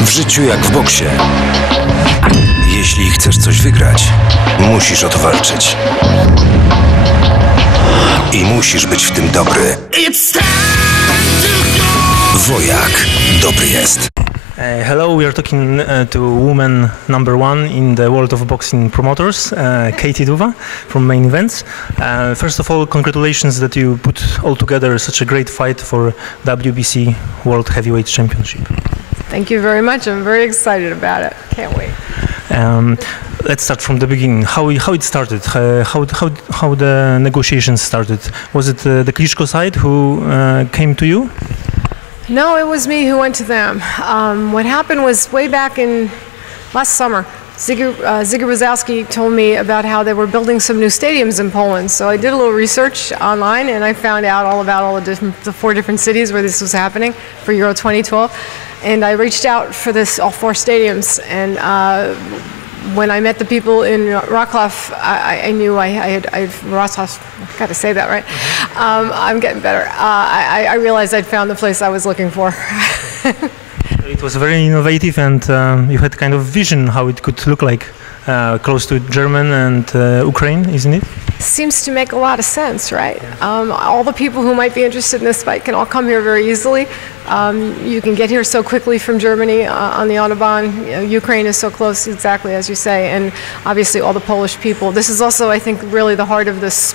W życiu jak w boksie. Jeśli chcesz coś wygrać, musisz o to walczyć. I musisz być w tym dobry. Wojak dobry jest. Hello, we are talking to woman number one in the world of boxing promoters, Katie Duva from Main Events. First of all, congratulations that you put all together such a great fight for WBC World Heavyweight Championship. Thank you very much. I'm very excited about it. Can't wait. Let's start from the beginning. How it started? How the negotiations started? Was it the Kliczko side who came to you? No, it was me who went to them. What happened was way back in last summer, Ziggy Wazowski told me about how they were building some new stadiums in Poland. So I did a little research online and I found out all about the 4 different cities where this was happening for Euro 2012. And I reached out for all 4 stadiums. And when I met the people in Wrocław, I knew Wrocław, I've got to say that right. I'm getting better. I realized I'd found the place I was looking for. It was very innovative, and you had kind of vision how it could look like, close to German and Ukraine, isn't it? Seems to make a lot of sense, right? All the people who might be interested in this fight can all come here very easily. You can get here so quickly from Germany on the Autobahn. Ukraine is so close, exactly as you say, and obviously all the Polish people. This is also, I think, really the heart of this,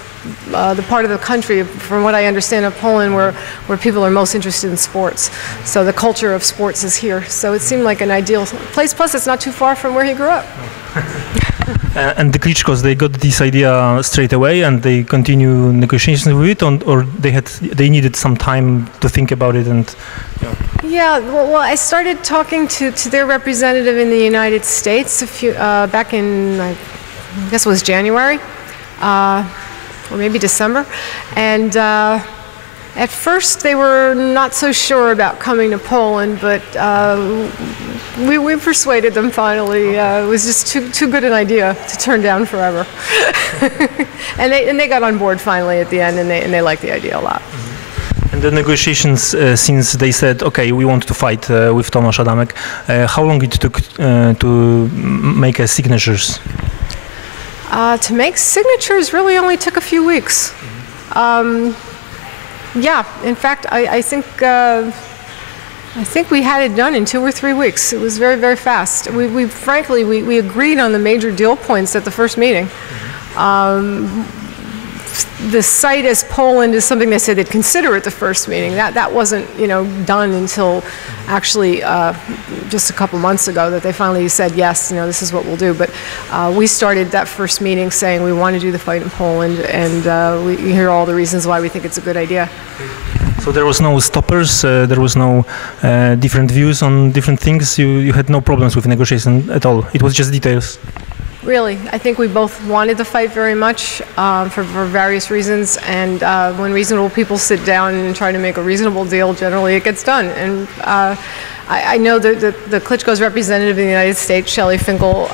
the part of the country, from what I understand of Poland, where people are most interested in sports. So the culture of sports is here. So it seemed like an ideal place. Plus, it's not too far from where he grew up. And the Kliczkos, they got this idea straight away, and they continue negotiations with it, or they needed some time to think about it, and. Yeah, well, I started talking to their representative in the United States back in, I guess it was January, or maybe December, and at first they were not so sure about coming to Poland, but we persuaded them finally. It was just too good an idea to turn down forever. and they got on board finally at the end, and they liked the idea a lot. And the negotiations, since they said, okay, we want to fight with Tomasza Adamek, how long it took to make signatures? To make signatures really only took a few weeks. Yeah, in fact, I think we had it done in 2 or 3 weeks. It was very, very fast. Frankly, we agreed on the major deal points at the first meeting. The site as Poland is something they said they'd consider at the first meeting. That wasn't, done until actually just a couple months ago that they finally said, yes, this is what we'll do. But we started that first meeting saying we want to do the fight in Poland, and we hear all the reasons why we think it's a good idea. So there was no stoppers, there was no different views on different things. You had no problems with negotiation at all. It was just details. Really, I think we both wanted the fight very much for various reasons, and when reasonable people sit down and try to make a reasonable deal, generally it gets done. And I know that the Kliczko's representative in the United States, Shelley Finkel,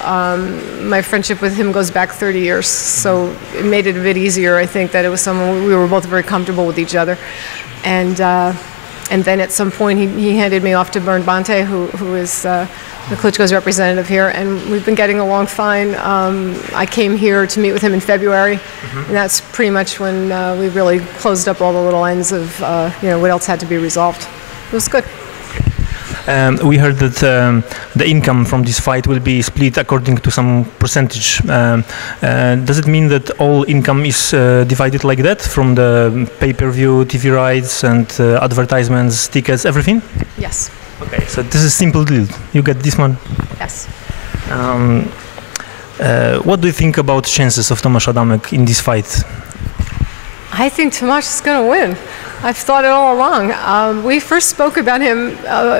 my friendship with him goes back 30 years, so it made it a bit easier. I think that it was someone we were both very comfortable with each other, and then at some point he handed me off to Bernd Bante, who is the Kliczko's representative here, and we've been getting along fine. I came here to meet with him in February, and that's pretty much when we really closed up all the little ends of what else had to be resolved. It was good. We heard that the income from this fight will be split according to some percentage. Does it mean that all income is divided like that from the pay-per-view, TV rights, and advertisements, tickets, everything? Yes. Okay, so this is a simple deal. You get this one? Yes. What do you think about chances of Tomasza Adamek in this fight? I think Tomasz is going to win. I've thought it all along. We first spoke about him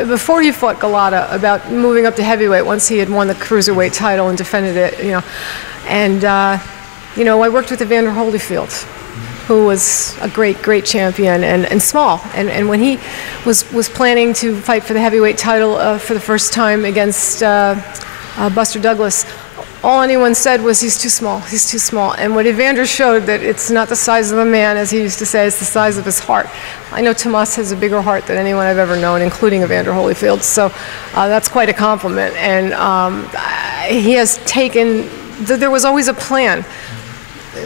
before he fought Galata, about moving up to heavyweight once he had won the cruiserweight title and defended it. And I worked with Evander Holyfield, who was a great champion and small. And when he was planning to fight for the heavyweight title for the first time against Buster Douglas, all anyone said was, he's too small, he's too small. And what Evander showed, that it's not the size of the man, as he used to say, it's the size of his heart. I know Tomas has a bigger heart than anyone I've ever known, including Evander Holyfield, so that's quite a compliment. And he has taken, there was always a plan.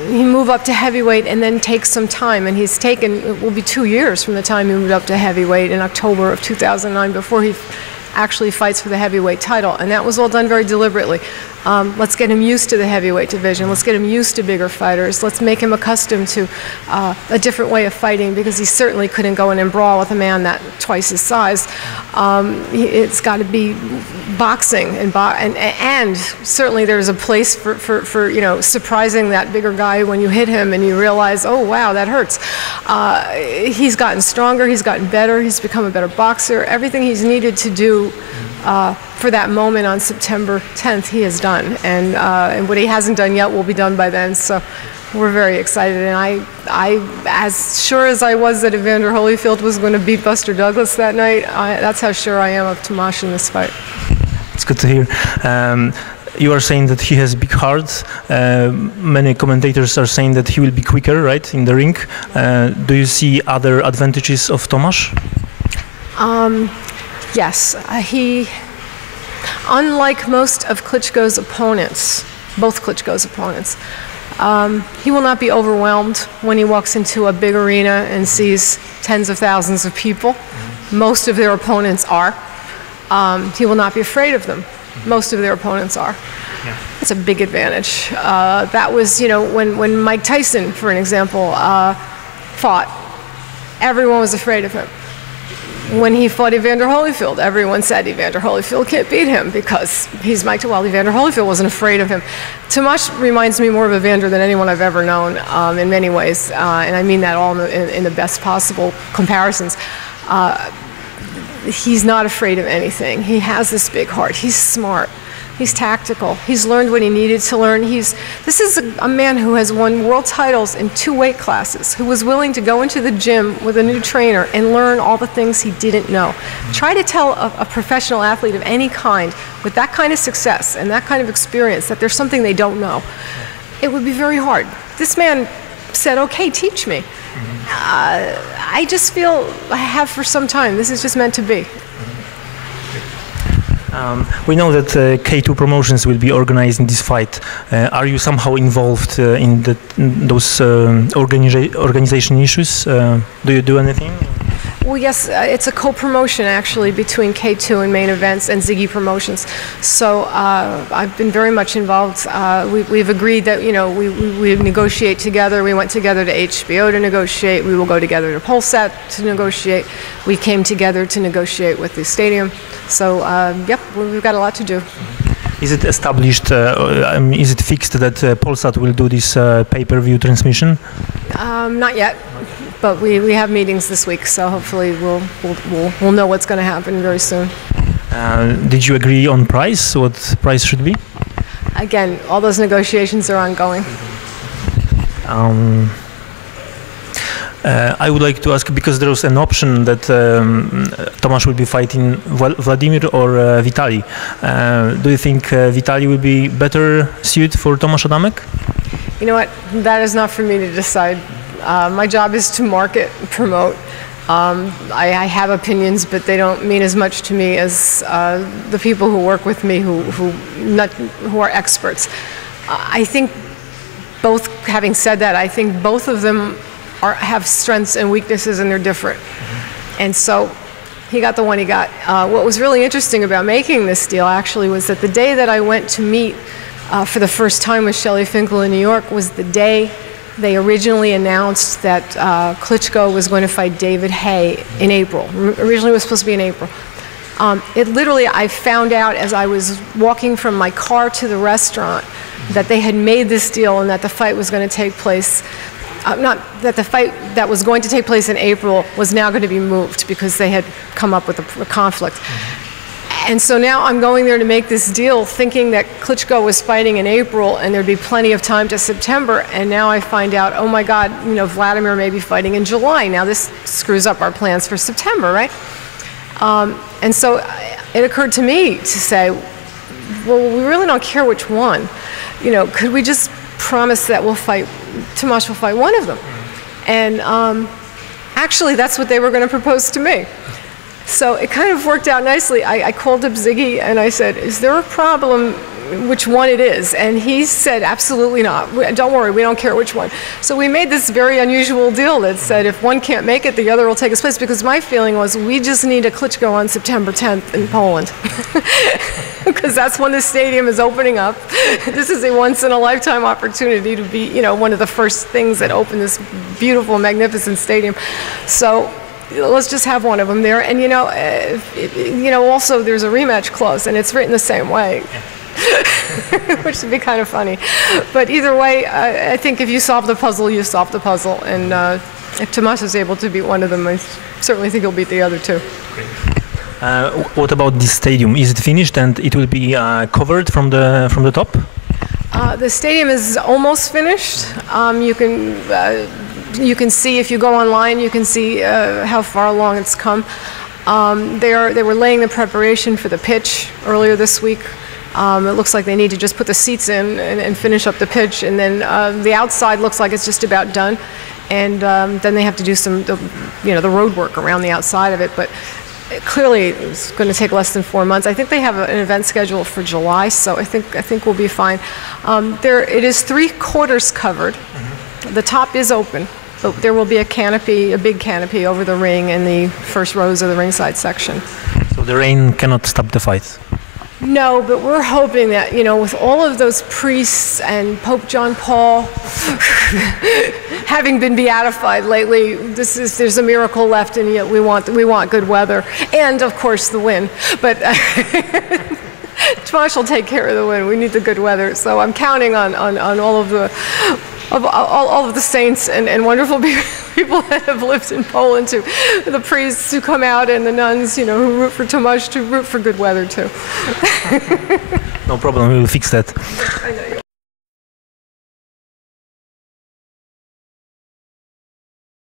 He moved up to heavyweight and then take some time, and he's taken, it will be 2 years from the time he moved up to heavyweight in October of 2009 before he actually fights for the heavyweight title, and that was all done very deliberately. Let's get him used to the heavyweight division. Let's get him used to bigger fighters. Let's make him accustomed to a different way of fighting, because he certainly couldn't go in and brawl with a man that twice his size. It's got to be boxing, and certainly there's a place for you know, surprising that bigger guy when you hit him and you realize, oh wow, that hurts. He's gotten stronger. He's gotten better. He's become a better boxer. Everything he's needed to do for that moment on September 10th, he has done, and what he hasn't done yet will be done by then. So we're very excited, and I as sure as I was that Evander Holyfield was going to beat Buster Douglas that night, that's how sure I am of Tomasz in this fight. It's good to hear. You are saying that he has big heart. Many commentators are saying that he will be quicker, right, in the ring. Do you see other advantages of Tomasz? Yes, he, unlike most of Kliczko's opponents, both Kliczko's opponents, he will not be overwhelmed when he walks into a big arena and sees tens of thousands of people. Most of their opponents are. He will not be afraid of them. Most of their opponents are. Yeah. That's a big advantage. That was, you know, when Mike Tyson, for an example, fought, everyone was afraid of him. When he fought Evander Holyfield, everyone said Evander Holyfield can't beat him because he's Mike. Well, Evander Holyfield wasn't afraid of him. Tomasz reminds me more of Evander than anyone I've ever known in many ways, and I mean that all in the best possible comparisons. He's not afraid of anything. He has this big heart. He's smart. He's tactical. He's learned what he needed to learn. This is a man who has won world titles in 2 weight classes, who was willing to go into the gym with a new trainer and learn all the things he didn't know. Try to tell a professional athlete of any kind with that kind of success and that kind of experience that there's something they don't know. It would be very hard. This man said, okay, teach me. I just feel I have for some time. This is just meant to be. We know that K2 Promotions will be organizing this fight. Are you somehow involved in those organization issues? Do you do anything? Well, yes, it's a co-promotion actually between K2 and Main Events and Ziggy Promotions. So I've been very much involved. We've agreed that, you know, we negotiate together. We went together to HBO to negotiate. We will go together to Polsat to negotiate. We came together to negotiate with the stadium. So, yep, we've got a lot to do. Is it established, is it fixed that Polsat will do this pay-per-view transmission? Not yet, but we have meetings this week, so hopefully we'll know what's going to happen very soon. Did you agree on price? What price should be? Again, all those negotiations are ongoing. I would like to ask, because there was an option that Tomasz will be fighting Wladimir or Witali. Do you think Witali will be better suited for Tomasza Adamek? You know what? That is not for me to decide. My job is to market, promote. I have opinions, but they don't mean as much to me as the people who work with me who are experts. I think both, having said that, I think both of them have strengths and weaknesses, and they're different. And so he got the one he got. What was really interesting about making this deal actually was that the day that I went to meet for the first time with Shelley Finkel in New York was the day they originally announced that Kliczko was going to fight David Haye in April. Originally it was supposed to be in April. It literally, I found out as I was walking from my car to the restaurant that they had made this deal and that the fight was going to take place. Not that the fight that was going to take place in April was now going to be moved because they had come up with a conflict. And so now I'm going there to make this deal thinking that Kliczko was fighting in April and there'd be plenty of time to September, and now I find out, oh my God, you know, Vladimir may be fighting in July. Now this screws up our plans for September, right? And so it occurred to me to say, well, we really don't care which one. You know, could we just promise that Tomasz will fight one of them? And actually, that's what they were going to propose to me. So it kind of worked out nicely. I called up Ziggy and I said, is there a problem which one it is? And he said, absolutely not. Don't worry, we don't care which one. So we made this very unusual deal that said if one can't make it, the other will take his place, because my feeling was we just need a Kliczko on September 10th in Poland. Because that's when the stadium is opening up. This is a once-in-a-lifetime opportunity to be, you know, one of the first things that open this beautiful, magnificent stadium. So let's just have one of them there. And, you know, also there's a rematch clause, and it's written the same way. Which would be kind of funny. But either way, I think if you solve the puzzle, you solve the puzzle. And if Tomasz is able to beat one of them, I certainly think he'll beat the other two. What about this stadium? Is it finished and it will be covered from the top? The stadium is almost finished. You can see, if you go online, you can see how far along it's come. They were laying the preparation for the pitch earlier this week. It looks like they need to just put the seats in and finish up the pitch, and then the outside looks like it's just about done. And then they have to do the road work around the outside of it. But clearly, it's going to take less than 4 months. I think they have an event scheduled for July, so I think we'll be fine. It is 3/4 covered. The top is open, but there will be a big canopy over the ring in the first rows of the ringside section. So the rain cannot stop the fight? No, but we're hoping that, you know, with all of those priests and Pope John Paul having been beatified lately, there's a miracle left, and yet we want good weather, and of course the wind. But Tomasz will take care of the wind. We need the good weather, so I'm counting on all of the saints and wonderful people that have lived in Poland, too. The priests who come out and the nuns, you know, who root for Tomasz, to root for good weather, too. No problem, we will fix that. I know.